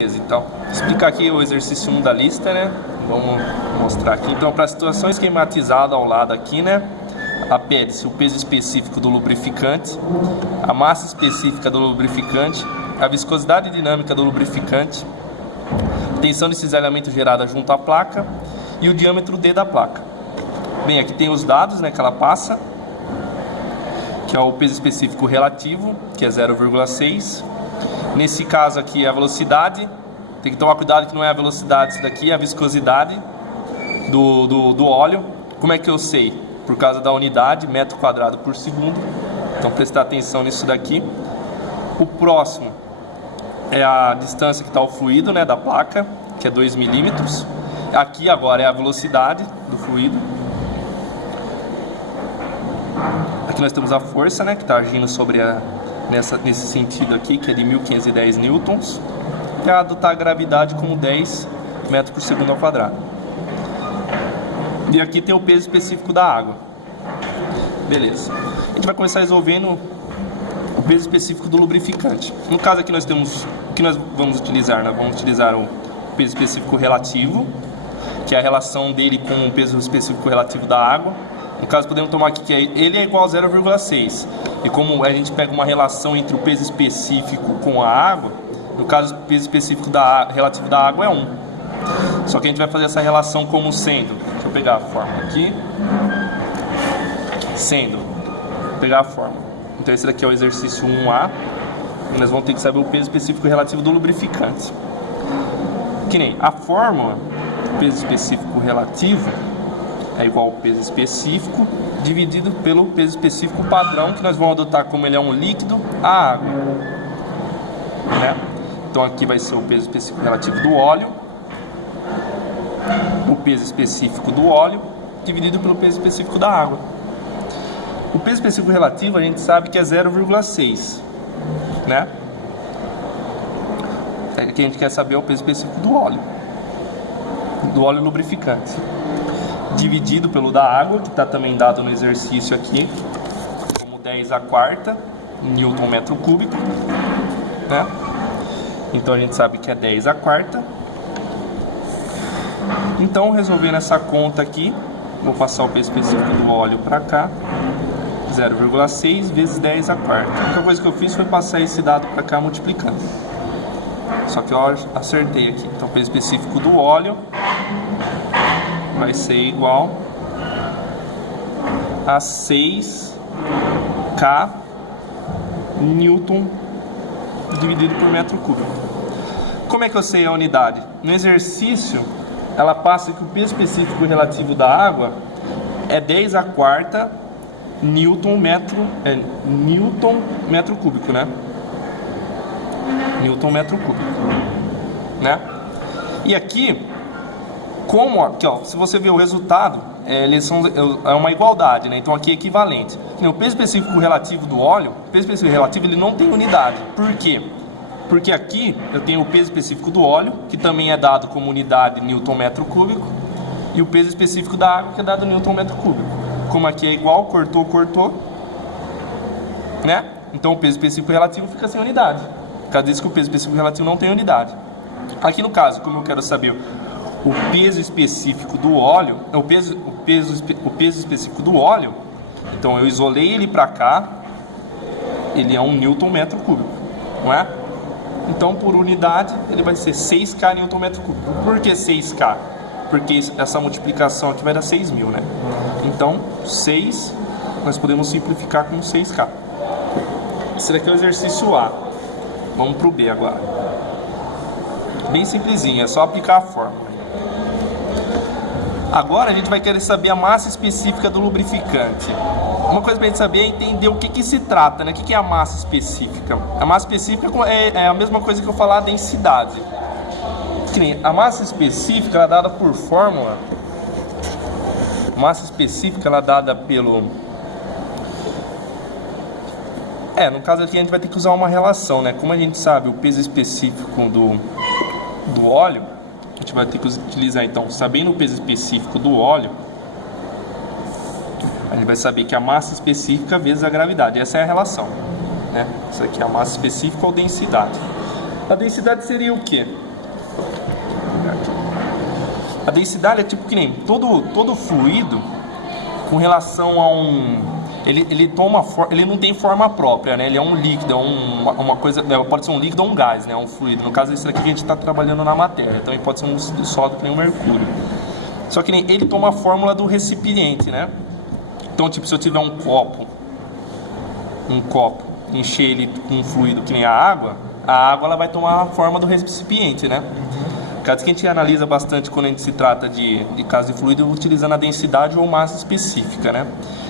Então, explicar aqui o exercício 1 da lista, né? Vamos mostrar aqui. Então, para a situação esquematizada ao lado aqui, né? Pede-se o peso específico do lubrificante, a massa específica do lubrificante, a viscosidade dinâmica do lubrificante, a tensão de cisalhamento gerada junto à placa e o diâmetro D da placa. Bem, aqui tem os dados, né, que ela passa, que é o peso específico relativo, que é 0,6. Nesse caso aqui é a velocidade, tem que tomar cuidado que não é a velocidade, isso daqui é a viscosidade do óleo. Como é que eu sei? Por causa da unidade, metro quadrado por segundo. Então prestar atenção nisso daqui. O próximo é a distância que está o fluido, né, da placa, que é 2 milímetros. Aqui agora é a velocidade do fluido. Aqui nós temos a força, né, que está agindo sobre nesse sentido aqui, que é de 1510 newtons, e a adotar a gravidade como 10 metros por segundo ao quadrado. E aqui tem o peso específico da água. Beleza. A gente vai começar resolvendo o peso específico do lubrificante. No caso aqui nós temos, o que nós vamos utilizar? Nós vamos utilizar o peso específico relativo, que é a relação dele com o peso específico relativo da água. No caso, podemos tomar aqui que ele é igual a 0,6. E como a gente pega uma relação entre o peso específico com a água, no caso, o peso específico relativo da água é 1. Só que a gente vai fazer essa relação como sendo... Deixa eu pegar a fórmula aqui. Sendo. Vou pegar a fórmula. Então, esse daqui é o exercício 1A. E nós vamos ter que saber o peso específico relativo do lubrificante. Que nem a fórmula, peso específico relativo, é igual ao peso específico dividido pelo peso específico padrão, que nós vamos adotar como ele é um líquido, a água, né? Então aqui vai ser o peso específico relativo do óleo, o peso específico do óleo dividido pelo peso específico da água. O peso específico relativo a gente sabe que é 0,6, né? Aqui a gente quer saber o peso específico do óleo lubrificante, dividido pelo da água, que está também dado no exercício aqui, como 10 a quarta Newton metro cúbico, né? Então a gente sabe que é 10 a quarta. Então, resolvendo essa conta aqui, vou passar o peso específico do óleo para cá, 0,6 vezes 10 a quarta. A única coisa que eu fiz foi passar esse dado para cá multiplicando. Só que eu acertei aqui. Então, o peso específico do óleo vai ser igual a 6K Newton dividido por metro cúbico. Como é que eu sei a unidade? No exercício, ela passa que o peso específico relativo da água é 10 a quarta Newton metro cúbico, né? Newton metro cúbico, né? E aqui, como aqui, ó, se você ver o resultado, é uma igualdade, né? Então aqui é equivalente. O peso específico relativo do óleo, o peso específico relativo, ele não tem unidade. Por quê? Porque aqui eu tenho o peso específico do óleo, que também é dado como unidade Newton metro cúbico, e o peso específico da água, que é dado Newton metro cúbico. Como aqui é igual, cortou, né? Então o peso específico relativo fica sem unidade. Por causa disso que o peso específico relativo não tem unidade. Aqui no caso, como eu quero saber o peso específico do óleo, o peso específico do óleo, então eu isolei ele para cá, ele é 1 Newton metro cúbico, não é? Então por unidade ele vai ser 6K Newton metro cúbico. Por que 6K? Porque essa multiplicação aqui vai dar 6.000, né? Então 6 nós podemos simplificar com 6K. Esse daqui é o exercício A. Vamos para o B agora. Bem simplesinho, é só aplicar a fórmula. Agora a gente vai querer saber a massa específica do lubrificante. Uma coisa para a gente saber é entender o que se trata, né? O que é a massa específica? A massa específica é a mesma coisa que eu falar a densidade. A massa específica ela é dada por fórmula. Massa específica ela é dada pelo... no caso aqui a gente vai ter que usar uma relação, né? Como a gente sabe o peso específico do óleo, a gente vai ter que utilizar, então, sabendo o peso específico do óleo, a gente vai saber que a massa específica vezes a gravidade. Essa é a relação, né? Isso aqui é a massa específica ou densidade. A densidade seria o quê? A densidade é tipo que nem todo fluido com relação a ele não tem forma própria, né? Ele é um líquido, uma coisa, pode ser um líquido ou um gás, né? Um fluido. No caso, esse aqui que a gente está trabalhando na matéria. Também pode ser um sólido que nem o mercúrio. Só que nem ele toma a fórmula do recipiente, né? Então, tipo, se eu tiver um copo, encher ele com um fluido que nem a água ela vai tomar a forma do recipiente, né? Caso que a gente analisa bastante quando a gente se trata de caso de fluido, utilizando a densidade ou massa específica, né?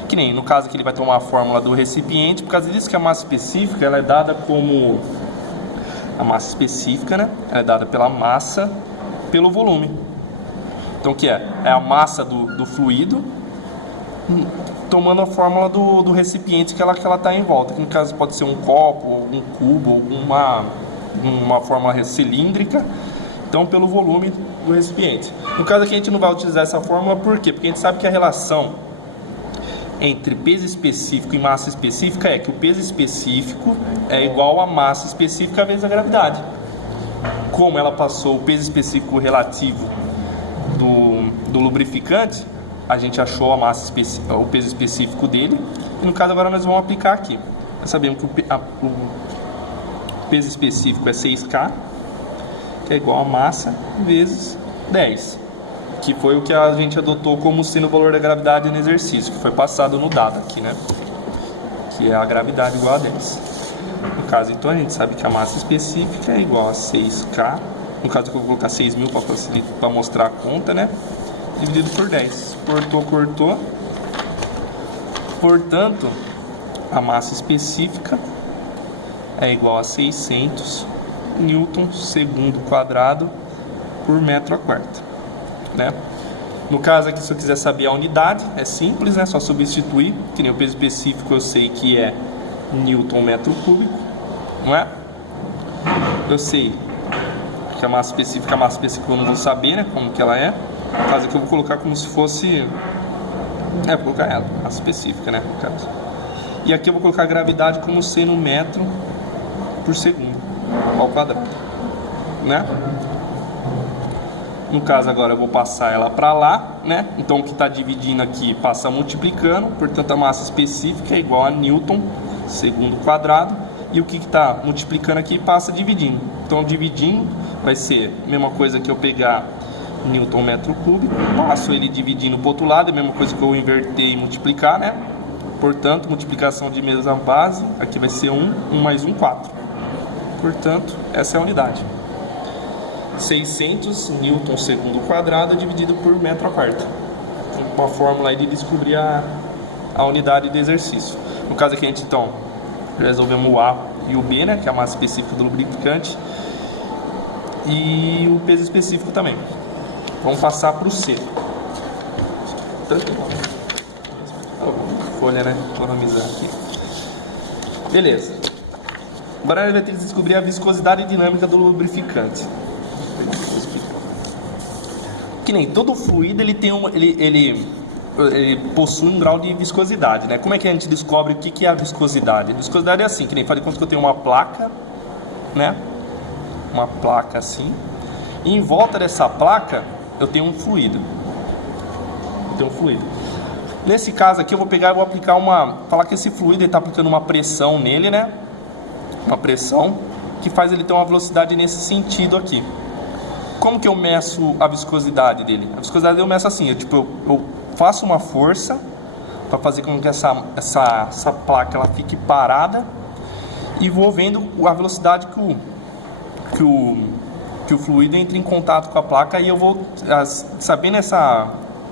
Que nem no caso que ele vai tomar a fórmula do recipiente, por causa disso que a massa específica ela é dada como a massa específica, né? Ela é dada pela massa pelo volume. Então o que é? É a massa do fluido tomando a fórmula do recipiente que ela está em volta. Que no caso pode ser um copo, um cubo, uma fórmula cilíndrica. Então, pelo volume do recipiente. No caso aqui, a gente não vai utilizar essa fórmula, por quê? Porque a gente sabe que a relação entre peso específico e massa específica é que o peso específico é igual a massa específica vezes a gravidade. Como ela passou o peso específico relativo do lubrificante, a gente achou o peso específico dele. E no caso, agora nós vamos aplicar aqui. Nós sabemos que o peso específico é 6K, que é igual a massa vezes 10, que foi o que a gente adotou como sendo o valor da gravidade no exercício, que foi passado no dado aqui, né? Que é a gravidade igual a 10. No caso, então, a gente sabe que a massa específica é igual a 6K, no caso eu vou colocar 6.000 para mostrar a conta, né? Dividido por 10. Cortou. Portanto, a massa específica é igual a 600 Newton segundo quadrado por metro a quarto, né? No caso aqui, se eu quiser saber a unidade, é simples, né? Só substituir, que nem o peso específico eu sei que é Newton metro cúbico, não é? Eu sei que a massa específica eu não vou saber, né? Como que ela é. No caso aqui eu vou colocar como se fosse... vou colocar ela, massa específica, né? No caso. E aqui eu vou colocar a gravidade como sendo metro por segundo ao quadrado, né? No caso agora eu vou passar ela para lá, né? Então o que está dividindo aqui passa multiplicando, portanto a massa específica é igual a Newton segundo quadrado, e o que está multiplicando aqui passa dividindo. Então dividindo vai ser a mesma coisa que eu pegar Newton metro cúbico, passo ele dividindo para o outro lado, é a mesma coisa que eu inverter e multiplicar, né? Portanto, multiplicação de mesma base, aqui vai ser 1 mais 1, 4. Portanto, essa é a unidade. 600 Newton segundo quadrado dividido por metro a quarto. Uma fórmula aí de descobrir a unidade do exercício. No caso aqui a gente então resolvemos o A e o B, né, que é a massa específica do lubrificante, e o peso específico também. Vamos passar para o C. Folha, né? Economizar aqui. Beleza. Agora ele vai ter que descobrir a viscosidade dinâmica do lubrificante. Que nem todo fluido ele tem ele possui um grau de viscosidade, né? Como é que a gente descobre o que é a viscosidade? A viscosidade é assim, que nem falei, quando eu tenho uma placa, né? Uma placa assim, e em volta dessa placa eu tenho um fluido. Nesse caso aqui eu vou pegar e vou aplicar falar que esse fluido está aplicando uma pressão nele, né? Uma pressão que faz ele ter uma velocidade nesse sentido aqui. Como que eu meço a viscosidade dele? A viscosidade eu meço assim, eu faço uma força para fazer com que essa placa ela fique parada e vou vendo a velocidade que o fluido entre em contato com a placa, e eu vou sabendo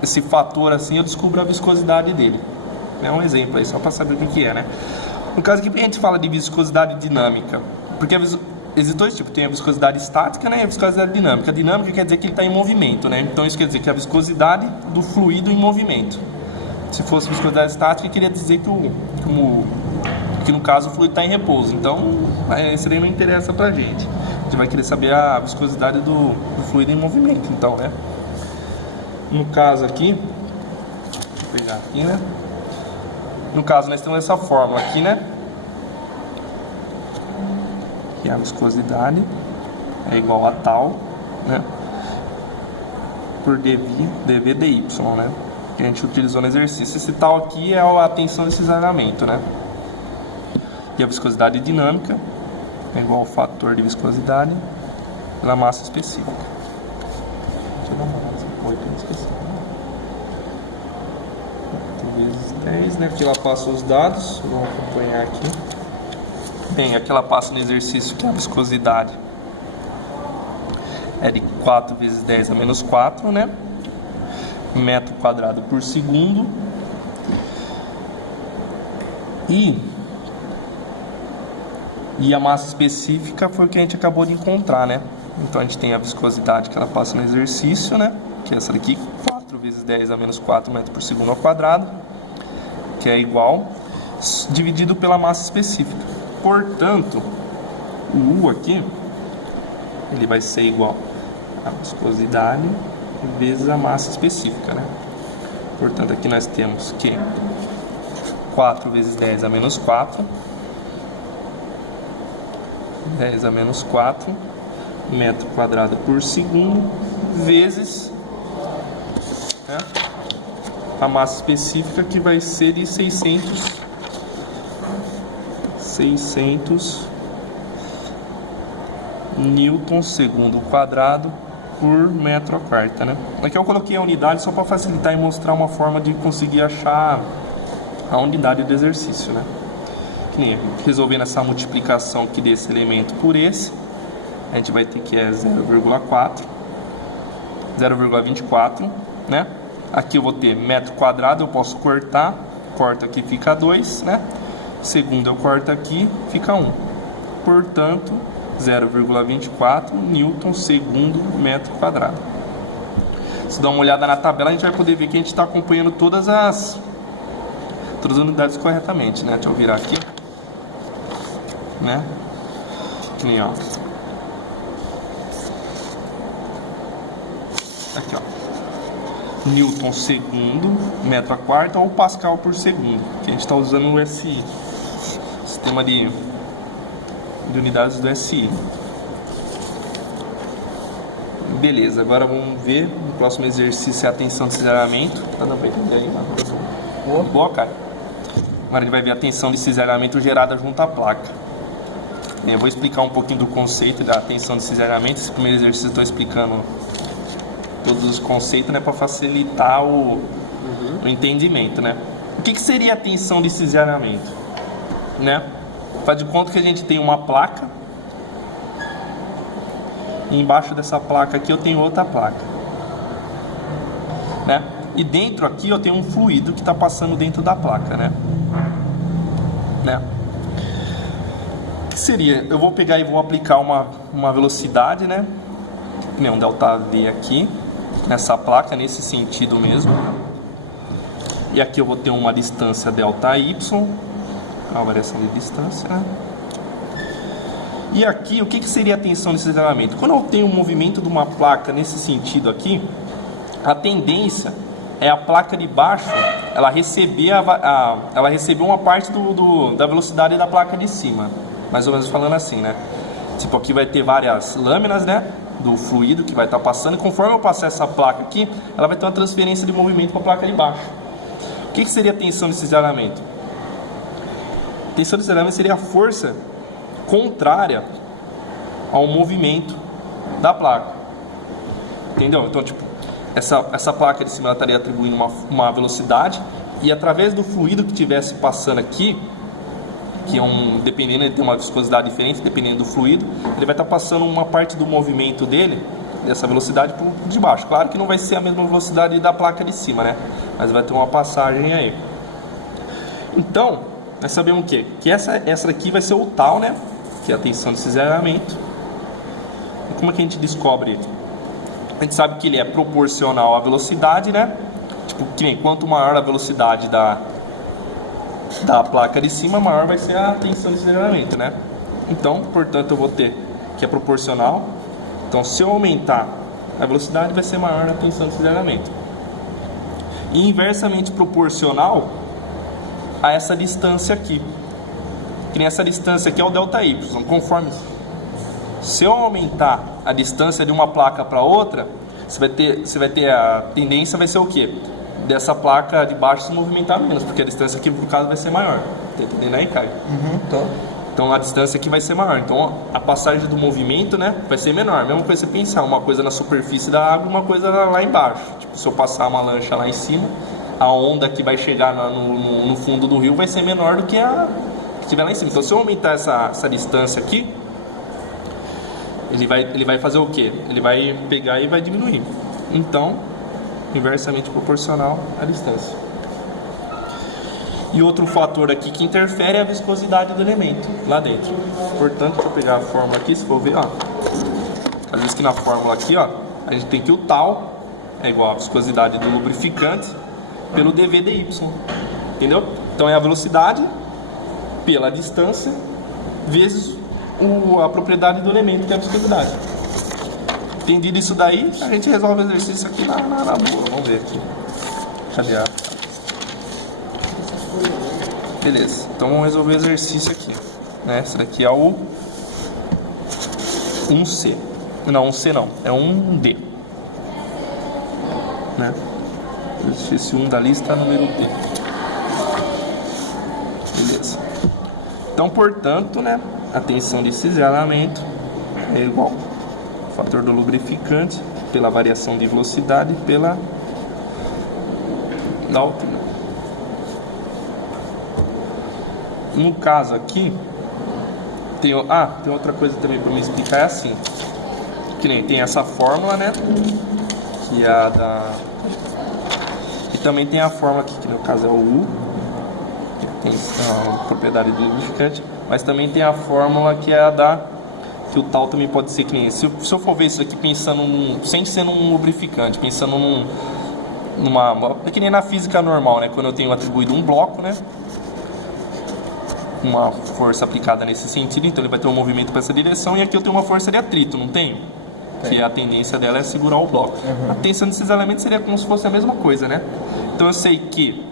esse fator assim, eu descubro a viscosidade dele. É um exemplo aí, só para saber o que é, né? No caso aqui a gente fala de viscosidade dinâmica, porque existem dois tipos, tem a viscosidade estática, né, e a viscosidade dinâmica. A dinâmica quer dizer que ele está em movimento, né? Então isso quer dizer que a viscosidade do fluido em movimento. Se fosse viscosidade estática, queria dizer que no caso o fluido está em repouso. Então esse daí não interessa pra gente. A gente vai querer saber a viscosidade do fluido em movimento, então, né? No caso aqui, vou pegar aqui, né? No caso nós temos essa fórmula aqui, né? Que é a viscosidade é igual a tal, né, por dv dy, né, que a gente utilizou no exercício. Esse tal aqui é a tensão de cisalhamento, né, e a viscosidade dinâmica é igual ao fator de viscosidade pela massa específica. Deixa eu dar uma olhada, 8 vezes 10, né, porque ela passa os dados, vamos acompanhar aqui. Bem, aqui ela passa no exercício que a viscosidade é de 4 vezes 10 a menos 4, né? Metro quadrado por segundo. E a massa específica foi o que a gente acabou de encontrar, né? Então a gente tem a viscosidade que ela passa no exercício, né? Que é essa daqui, 4 vezes 10 a menos 4 metros por segundo ao quadrado, que é igual, dividido pela massa específica. Portanto, o U aqui, ele vai ser igual a viscosidade vezes a massa específica, né? Portanto, aqui nós temos que 4 vezes 10 a menos 4, 10 a menos 4 metro quadrado por segundo, vezes, né, a massa específica, que vai ser de 600 newton segundo quadrado por metro a quarta, né? Aqui eu coloquei a unidade só para facilitar e mostrar uma forma de conseguir achar a unidade do exercício, né? Que nem resolvendo essa multiplicação aqui desse elemento por esse, a gente vai ter que é 0,24, né? Aqui eu vou ter metro quadrado, eu posso cortar, corta aqui, fica 2, né? Segundo eu corto aqui, fica 1. Portanto, 0,24 newton segundo metro quadrado. Se dá uma olhada na tabela, a gente vai poder ver que a gente está acompanhando todas as unidades corretamente, né? Deixa eu virar aqui, né? Que nem, ó. Aqui, ó. Newton segundo metro a quarta ou Pascal por segundo, que a gente está usando o SI, sistema de unidades do SI. Beleza, agora vamos ver no próximo exercício é a tensão de cisalhamento. Tá dando pra entender aí, mano? Boa, cara. Agora a gente vai ver a tensão de cisalhamento gerada junto à placa. Eu vou explicar um pouquinho do conceito da tensão de cisalhamento. Esse primeiro exercício eu estou explicando todos os conceitos, né, para facilitar o entendimento, né? O que seria a tensão de cisalhamento, né? Faz de conta que a gente tem uma placa e embaixo dessa placa aqui eu tenho outra placa, né? E dentro aqui eu tenho um fluido que está passando dentro da placa, né? O que seria? Eu vou pegar e vou aplicar uma velocidade, né? Um delta V aqui nessa placa, nesse sentido mesmo. E aqui eu vou ter uma distância delta Y, a variação de distância, né? E aqui, o que seria a tensão de cisalhamento? Quando eu tenho um movimento de uma placa nesse sentido aqui, a tendência é a placa de baixo ela receber uma parte da velocidade da placa de cima, mais ou menos falando assim, né? Tipo, aqui vai ter várias lâminas, né, do fluido que vai estar passando, e conforme eu passar essa placa aqui, ela vai ter uma transferência de movimento para a placa de baixo. O que seria a tensão de cisalhamento? Tensão de cisalhamento seria a força contrária ao movimento da placa. Entendeu? Então, tipo, essa placa de cima ela estaria atribuindo uma velocidade, e através do fluido que estivesse passando aqui, que dependendo, ele tem uma viscosidade diferente, dependendo do fluido, ele vai estar passando uma parte do movimento dele, dessa velocidade, por de baixo. Claro que não vai ser a mesma velocidade da placa de cima, né? Mas vai ter uma passagem aí. Então, nós sabemos o quê? Que essa daqui vai ser o tal, né? Que é a tensão de cisalhamento. E como é que a gente descobre ele? A gente sabe que ele é proporcional à velocidade, né? Tipo, quanto maior a velocidade da placa de cima, maior vai ser a tensão de cisalhamento, né? Então, portanto, eu vou ter que é proporcional. Então, se eu aumentar a velocidade, vai ser maior a tensão de cisalhamento. E inversamente proporcional a essa distância aqui. Que nem essa distância aqui é o delta Y. Conforme, se eu aumentar a distância de uma placa para outra, você vai ter a tendência vai ser o quê? Dessa placa de baixo se movimentar menos, porque a distância aqui, por caso, vai ser maior. Tá entendendo aí, Caio? Tô. Então a distância aqui vai ser maior. Então a passagem do movimento, né, vai ser menor. Mesma coisa você pensar, uma coisa na superfície da água, uma coisa lá embaixo. Tipo, se eu passar uma lancha lá em cima, a onda que vai chegar no fundo do rio vai ser menor do que a que estiver lá em cima. Então se eu aumentar essa distância aqui, ele vai fazer o quê? Ele vai pegar e vai diminuir. Então, inversamente proporcional à distância. E outro fator aqui que interfere é a viscosidade do elemento lá dentro. Portanto, deixa eu pegar a fórmula aqui, se for ver, ó. Às vezes que na fórmula aqui, ó, a gente tem que o tal é igual a viscosidade do lubrificante pelo dV dy. Entendeu? Então é a velocidade pela distância vezes a propriedade do elemento, que é a viscosidade. Entendido isso daí, a gente resolve o exercício aqui na boa. Vamos ver aqui. Cadê a... Beleza, então vamos resolver o exercício aqui, né? Esse daqui é o 1C. Não, 1C não, é 1D, né? Esse 1 da lista é número D. Beleza. Então, portanto, né, a tensão de cisalhamento é igual ao fator do lubrificante pela variação de velocidade pela da altura. No caso aqui, tem outra coisa também para me explicar, é assim, que nem tem essa fórmula, né, que é a da... E também tem a fórmula aqui, que no caso é o U, que tem a propriedade do lubrificante, mas também tem a fórmula que é a da... que o tal também pode ser que nem... Se eu for ver isso aqui pensando sem ser num lubrificante, pensando é que nem na física normal, né, quando eu tenho atribuído um bloco, né, uma força aplicada nesse sentido, então ele vai ter um movimento para essa direção, e aqui eu tenho uma força de atrito, não tem? Que a tendência dela é segurar o bloco. A tensão desses elementos seria como se fosse a mesma coisa, né? Então eu sei que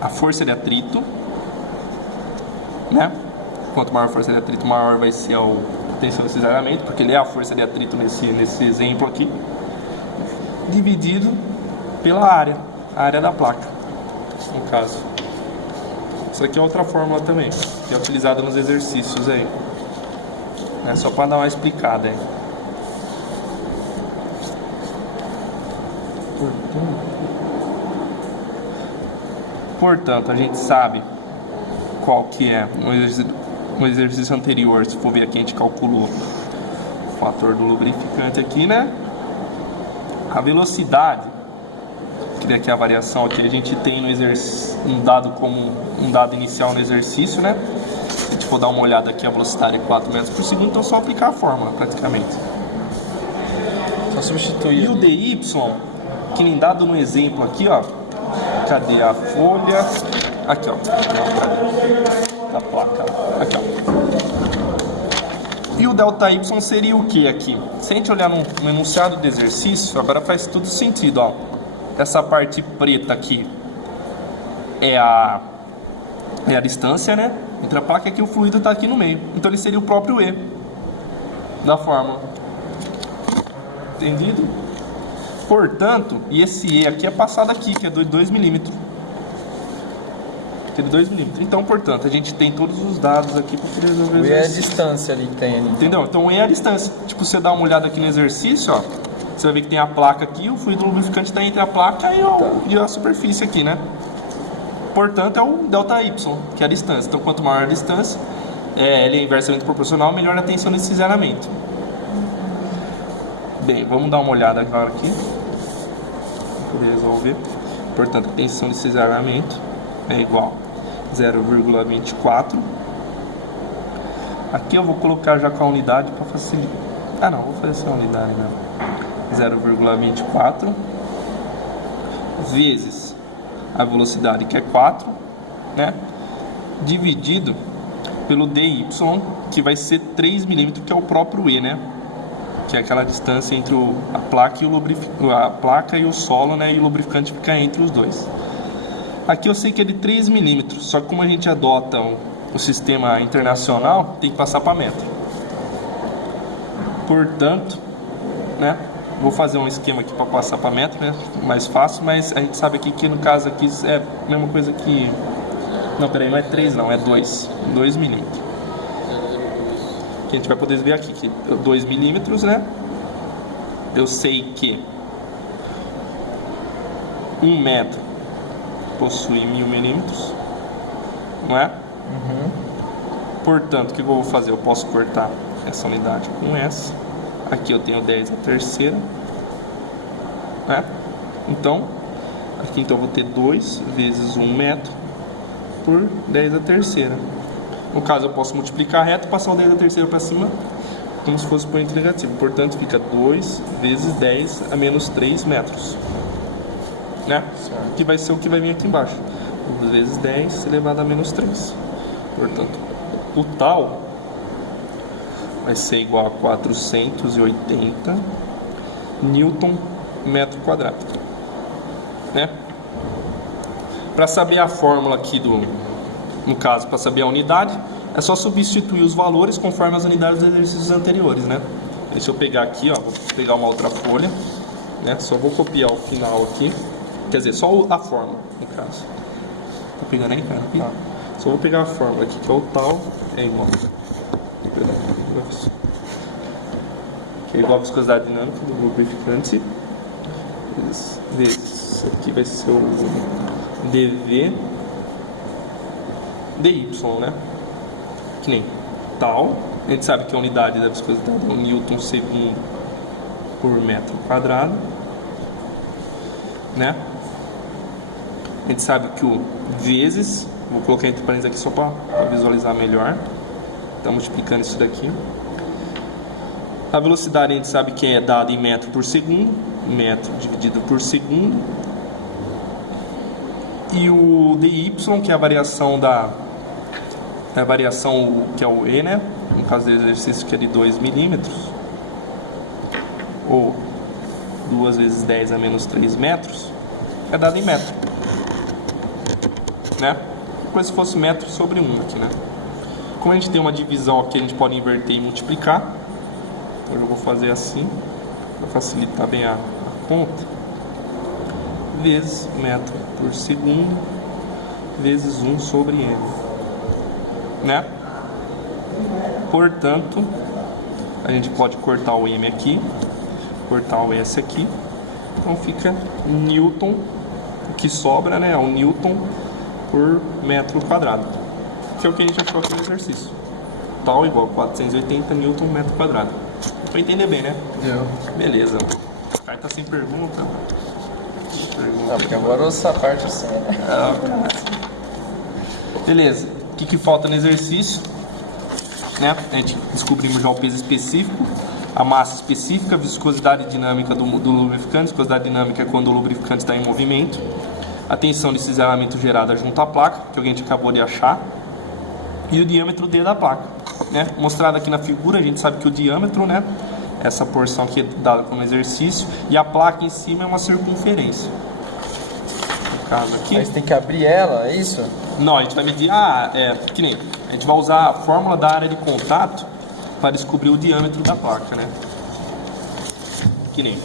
a força de atrito, né? Quanto maior a força de atrito, maior vai ser a tensão desses elementos, porque ele é a força de atrito nesse exemplo aqui, dividido pela área, a área da placa, no caso. Isso aqui é outra fórmula também, que é utilizada nos exercícios aí. É só para dar uma explicada aí. Portanto, a gente sabe qual que é no exercício anterior. Se for ver aqui, a gente calculou o fator do lubrificante aqui, né? A velocidade, que daqui é a variação aqui, a gente tem um dado como um dado inicial no exercício, né? Se a gente for dar uma olhada aqui, a velocidade é 4 metros por segundo, então é só aplicar a fórmula, praticamente. Só substituir. E o dy, que nem dado no exemplo aqui, ó. Cadê a folha? Aqui, ó. Da placa. Aqui, ó. E o ΔY seria o que aqui? Se a gente olhar no enunciado do exercício, agora faz tudo sentido, ó. Essa parte preta aqui é a distância, né? Entre a placa e aqui o fluido está aqui no meio. Então ele seria o próprio E da fórmula. Entendido? Portanto, e esse E aqui é passado aqui, que é de 2 milímetros. Que é de 2 milímetros. Então, portanto, a gente tem todos os dados aqui para poder resolver. O E é a distância ali que tem ali. Entendeu? Então o E é a distância. Tipo, você dá uma olhada aqui no exercício, ó. Você vai ver que tem a placa aqui, o fluido lubrificante está entre a placa e a superfície aqui, né? Portanto, é o ΔY, que é a distância. Então, quanto maior a distância, ele é inversamente proporcional, melhor a tensão desse cisalhamento. Bem, vamos dar uma olhada agora aqui, para poder resolver. Portanto, a tensão de cisalhamento é igual a 0,24. Aqui eu vou colocar já com a unidade para facilitar. Ah, não, vou fazer essa unidade mesmo. 0,24 vezes a velocidade, que é 4, né? Dividido pelo dy, que vai ser 3 milímetros, que é o próprio E, né? Que é aquela distância entre a placa e o solo, né? E o lubrificante fica entre os dois. Aqui eu sei que é de 3 milímetros, só que como a gente adota o sistema internacional, tem que passar para metro. Portanto, né? Vou fazer um esquema aqui para passar para metro, né? Mais fácil, mas a gente sabe aqui que no caso aqui é a mesma coisa que... Não, peraí, não é 3 não, é 2 milímetros. Que a gente vai poder ver aqui que 2 milímetros, né? Eu sei que 1 metro possui 1000 milímetros, não é? Portanto, o que eu vou fazer? Eu posso cortar essa unidade com essa. Aqui eu tenho 10 a terceira, né? Então, aqui então eu vou ter 2 vezes 1 metro por 10 a terceira. No caso, eu posso multiplicar reto e passar o 10 a terceira para cima, como se fosse expoente negativo. Portanto, fica 2 vezes 10 a menos 3 metros, né? Que vai ser o que vai vir aqui embaixo. 2 vezes 10 elevado a menos 3. Portanto, o tal vai ser igual a 480 Newton metro quadrado, né? Para saber a fórmula aqui no caso, para saber a unidade, é só substituir os valores conforme as unidades dos exercícios anteriores, né? Deixa eu pegar aqui, ó, vou pegar uma outra folha, né? Só vou copiar o final aqui, quer dizer, só a fórmula, no caso. Tá pegando aí, cara? Aqui? Só vou pegar a fórmula aqui, que é o tal, é igual. Que é igual a viscosidade dinâmica do lubrificante vezes isso aqui vai ser o dV dy, né? Que nem tal. A gente sabe que a unidade da viscosidade é o Newton segundo por metro quadrado, né? A gente sabe que o vezes, vou colocar entre parênteses aqui só para visualizar melhor. Está multiplicando isso daqui. A velocidade a gente sabe que é dada em metro por segundo, metro dividido por segundo. E o dy, que é a variação que é o E, né? No caso do exercício que é de 2 milímetros, ou 2 vezes 10 a menos 3 metros, é dado em metro, né? Como se fosse metro sobre 1 aqui, né? Como a gente tem uma divisão aqui, a gente pode inverter e multiplicar. Eu vou fazer assim, para facilitar bem a conta. Vezes metro por segundo, vezes 1 sobre m, né? Portanto, a gente pode cortar o m aqui, cortar o s aqui. Então fica Newton, o que sobra, né? É um Newton por metro quadrado, que é o que a gente achou aqui no exercício. Tal igual a 480 Newton metro quadrado. Pra entender bem, né? Deu. Beleza. O cara tá sem pergunta. Porque agora essa parte assim, né? Beleza. O que falta no exercício? Né? A gente descobrimos já o peso específico, a massa específica, a viscosidade dinâmica do lubrificante. Viscosidade dinâmica é quando o lubrificante está em movimento. A tensão de cisalhamento gerada junto à placa, que a gente acabou de achar. E o diâmetro D da placa, né? Mostrado aqui na figura, a gente sabe que o diâmetro, né? Essa porção aqui é dada como exercício. E a placa em cima é uma circunferência. No caso aqui... Aí você tem que abrir ela, é isso? Não, a gente vai medir... que nem... A gente vai usar a fórmula da área de contato para descobrir o diâmetro da placa, né? Que nem...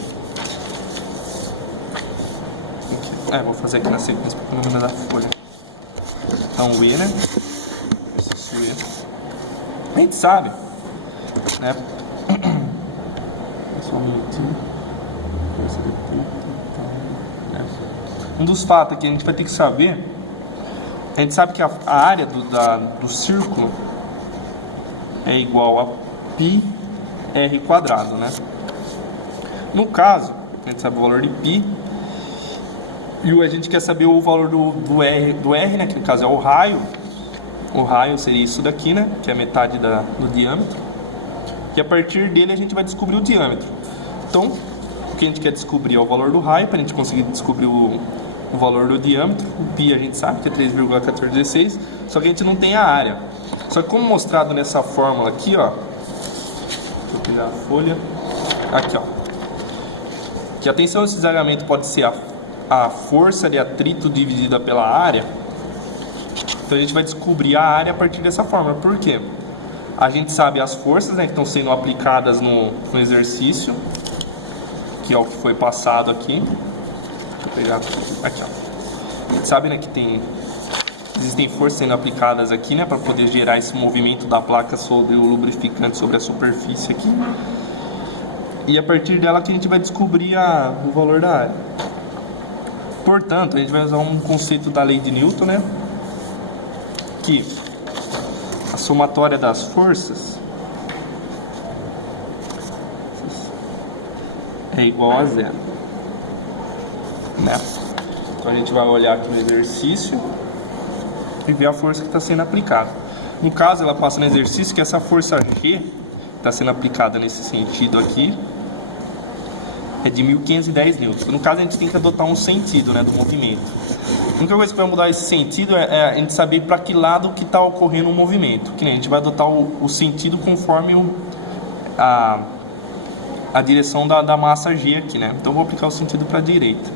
Vou fazer aqui na sequência para não mandar a folha. Então, o E, né? Esse E. A gente sabe, né? Um dos fatos que a gente vai ter que saber, a gente sabe que a área do círculo é igual a πr quadrado, né? No caso, a gente sabe o valor de π e a gente quer saber o valor do R, né? Que no caso é o raio. O raio seria isso daqui, né? Que é a metade do diâmetro. E a partir dele a gente vai descobrir o diâmetro. Então, o que a gente quer descobrir é o valor do raio, para a gente conseguir descobrir o valor do diâmetro. O π a gente sabe que é 3,1416, só que a gente não tem a área. Só que como mostrado nessa fórmula aqui, ó. Deixa eu pegar a folha. Aqui, ó. Que a tensão de cisalhamento pode ser a força de atrito dividida pela área. Então a gente vai descobrir a área a partir dessa fórmula. Por quê? A gente sabe as forças, né, que estão sendo aplicadas no exercício. que é o que foi passado aqui. Deixa eu pegar aqui, ó. A gente sabe, né, que existem forças sendo aplicadas aqui, né, para poder gerar esse movimento da placa sobre o lubrificante, sobre a superfície aqui. E a partir dela que a gente vai descobrir o valor da área. Portanto, a gente vai usar um conceito da lei de Newton, né, que a somatória das forças é igual a zero, né? Então a gente vai olhar aqui no exercício e ver a força que está sendo aplicada. No caso, ela passa no exercício que essa força G está sendo aplicada nesse sentido aqui é de 1510 newtons. No caso, a gente tem que adotar um sentido, né, do movimento. A única coisa que vai mudar esse sentido é a gente saber para que lado que está ocorrendo o movimento. Que nem a gente vai adotar o sentido conforme a direção da massa G aqui, né? Então, eu vou aplicar o sentido para a direita.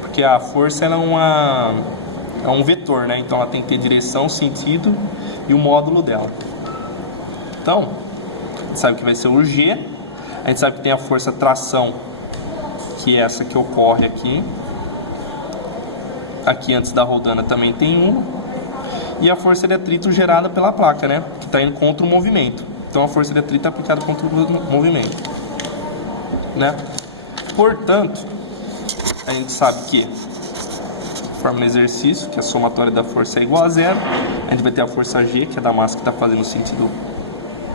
Porque a força ela é um vetor, né? Então, ela tem que ter direção, sentido e o módulo dela. Então, a gente sabe que vai ser o G. A gente sabe que tem a força tração, que é essa que ocorre aqui. Aqui antes da rodana também tem uma. E a força de atrito gerada pela placa, né? Que está indo contra o movimento. Então, a força de atrito é aplicada contra o movimento, né? Portanto, a gente sabe que, conforme no exercício, que a somatória da força é igual a zero. A gente vai ter a força G, que é da massa que está fazendo o sentido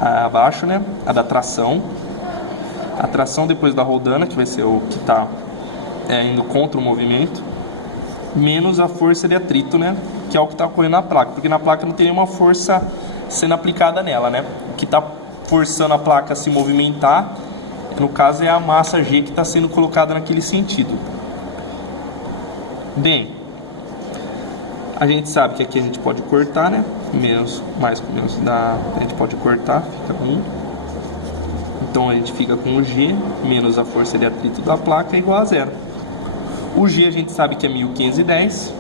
abaixo, né? A da tração. A tração depois da rodana, que vai ser o que está indo contra o movimento, menos a força de atrito, né? Que é o que está ocorrendo na placa, porque na placa não tem nenhuma força sendo aplicada nela, né? O que está forçando a placa a se movimentar, no caso, é a massa G que está sendo colocada naquele sentido. Bem, a gente sabe que aqui a gente pode cortar, né? Mais com menos a gente pode cortar, fica 1. Então a gente fica com o G menos a força de atrito da placa igual a zero. O G a gente sabe que é 1510,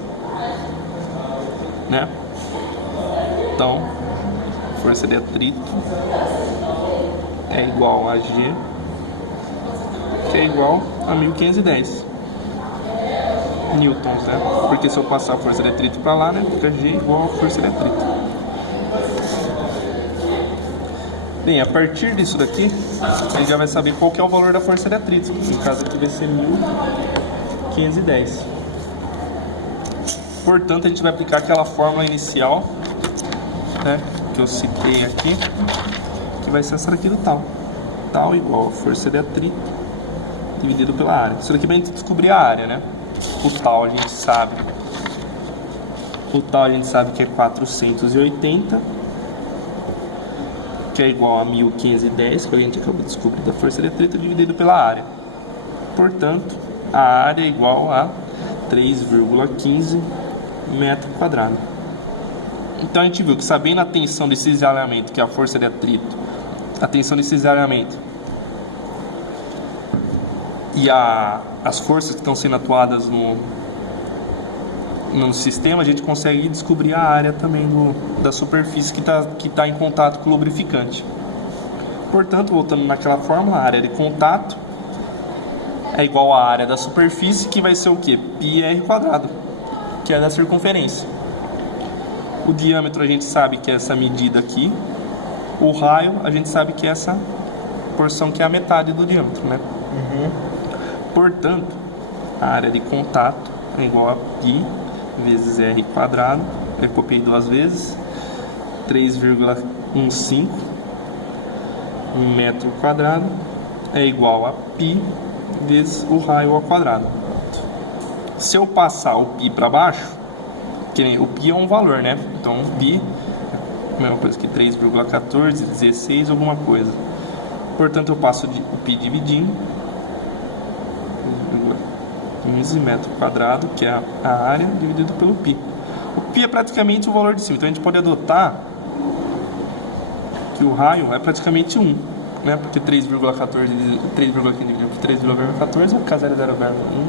né? Então, força de atrito é igual a G, que é igual a 1510 newtons, né? Porque se eu passar a força de atrito para lá, né, fica G igual a força de atrito. Bem, a partir disso daqui, a gente já vai saber qual que é o valor da força de atrito. No caso aqui vai ser 1510. Portanto, a gente vai aplicar aquela fórmula inicial, né, que eu citei aqui, que vai ser essa daqui do tal. Tal igual a força de atrito dividido pela área. Isso daqui vai descobrir a área, né? O tal a gente sabe. O tal a gente sabe que é 480. Que é igual a 1510, que a gente acabou de descobrir da força de atrito, dividido pela área. Portanto, a área é igual a 3,15 metro quadrado. Então, a gente viu que, sabendo a tensão de cisalhamento, que é a força de atrito, a tensão de cisalhamento e as forças que estão sendo atuadas no sistema, a gente consegue descobrir a área também da superfície que tá em contato com o lubrificante. Portanto, voltando naquela fórmula, a área de contato é igual à área da superfície, que vai ser o quê? πr quadrado, que é da circunferência. O diâmetro a gente sabe que é essa medida aqui. O raio a gente sabe que é essa porção que é a metade do diâmetro, né? Portanto, a área de contato é igual a π vezes r quadrado. Eu copiei duas vezes. 3,15 metro quadrado é igual a π vezes o raio ao quadrado. Se eu passar o π para baixo, que nem o π é um valor, né? Então o π é a mesma coisa que 3,14, 16, alguma coisa. Portanto, eu passo o π dividindo 15 metro quadrado, que é a área, dividido pelo π. O π é praticamente o valor de cima, então a gente pode adotar que o raio é praticamente 1, né? Porque 3,14 dividido por 3,14 vai ficar 0,001.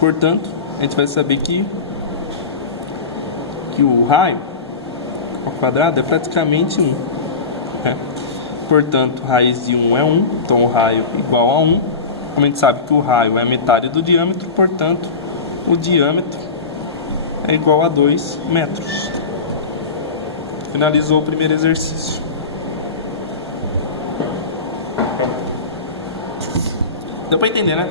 Portanto, a gente vai saber que o raio ao quadrado é praticamente 1, né? Portanto, raiz de 1 é 1, então o raio igual a 1. Como a gente sabe que o raio é metade do diâmetro, portanto, o diâmetro é igual a 2 metros. Finalizou o primeiro exercício. Deu pra entender, né?